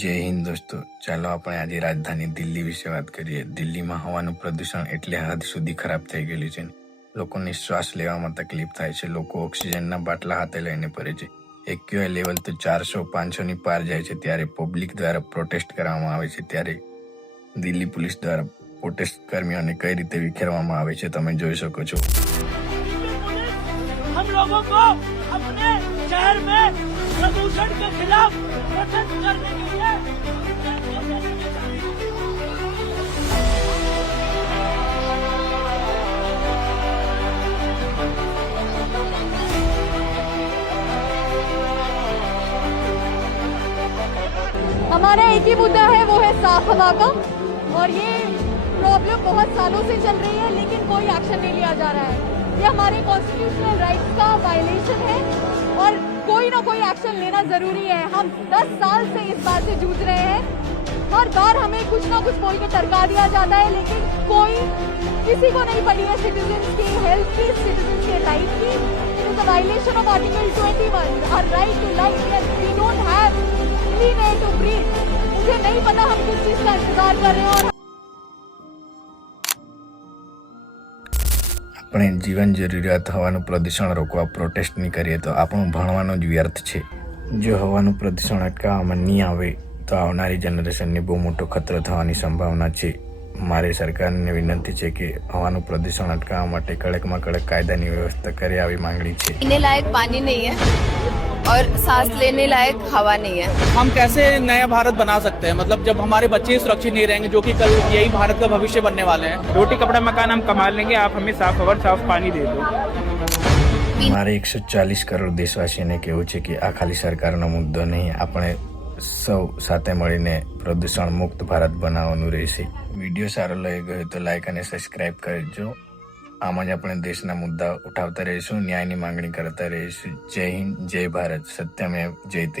જય હિન્દ દોસ્તો, ચાલો આપણે આજે રાજધાની દિલ્હી વિશે વાત કરીએ. દિલ્હીમાં હવાનું પ્રદૂષણ એટલે હદ સુધી ખરાબ થઈ ગયેલું છે. લોકોને શ્વાસ લેવામાં તકલીફ થાય છે. લોકો ઓક્સિજનના બાટલા હાથે લઈને ફરે છે. એક્યુઆઈ લેવલ તો 400-500 ની પાર જાય છે. ત્યારે પબ્લિક દ્વારા પ્રોટેસ્ટ કરવામાં આવે છે. ત્યારે દિલ્હી પોલીસ દ્વારા પ્રોટેસ્ટ કર્મીઓને કઈ રીતે વિખેરવામાં આવે છે તમે જોઈ શકો છો. हम लोगों को अपने शहर में प्रदूषण के खिलाफ प्रोटेस्ट करने के लिए हमारा एक ही मुद्दा है, वो है साफ हवा का। और ये प्रॉब्लम बहुत सालों से चल रही है, लेकिन कोई एक्शन नहीं लिया जा रहा है। ये हमारे कॉन्स्टिट्यूशनल राइट्स का वायलेशन है और कोई ना कोई एक्शन लेना जरूरी है। हम 10 साल से इस बात से जूझ रहे हैं। हर बार हमें कुछ ना कुछ बोल के टरका दिया जाता है, लेकिन कोई किसी को नहीं पड़ी है सिटीजन की हेल्थ की, सिटीजन के लाइफ की। It is a violation of article 21, our right to life. We don't have clean air to breathe. मुझे नहीं पता हम किस चीज का इंतजार कर रहे हैं। और આપણે જીવન જરૂરિયાત હવાનું પ્રદૂષણ રોકવા પ્રોટેસ્ટ નહીં કરીએ તો આપણું ભણવાનો જ વ્યર્થ છે. જો હવાનું પ્રદૂષણ અટકાવવામાં નહીં આવે તો આવનારી જનરેશનને બહુ મોટો ખતરો થવાની સંભાવના છે. મારી સરકારને વિનંતી છે કે હવાનું પ્રદૂષણ અટકાવવા માટે કડકમાં કડક કાયદાની વ્યવસ્થા કરે આવી માંગણી છે. पीने लायक पानी नहीं है और सांस लेने लायक हवा नहीं है। हम कैसे नया भारत बना सकते हैं? मतलब जब हमारे बच्चे सुरक्षित नहीं रहेंगे, जो कि कल यही भारत का भविष्य बनने वाले हैं। रोटी कपड़ा मकान हम कमा लेंगे, आप हमें साफ हवा साफ पानी दे दो। મારે 140 કરોડ દેશવાસીઓને કહેવું છે કે આ ખાલી સરકારનો મુદ્દો નહીં, આપણે સૌ સાથે મળીને પ્રદૂષણ મુક્ત ભારત બનાવવાનું રહેશે. વિડીયો સારો લાગી ગયો તો લાઈક અને સબસ્ક્રાઈબ કરજો. આમ જ આપણે દેશના મુદ્દા ઉઠાવતા રહીશું, ન્યાયની માંગણી કરતા રહીશું. જય હિન્દ, જય ભારત, સત્યમેવ જયતે.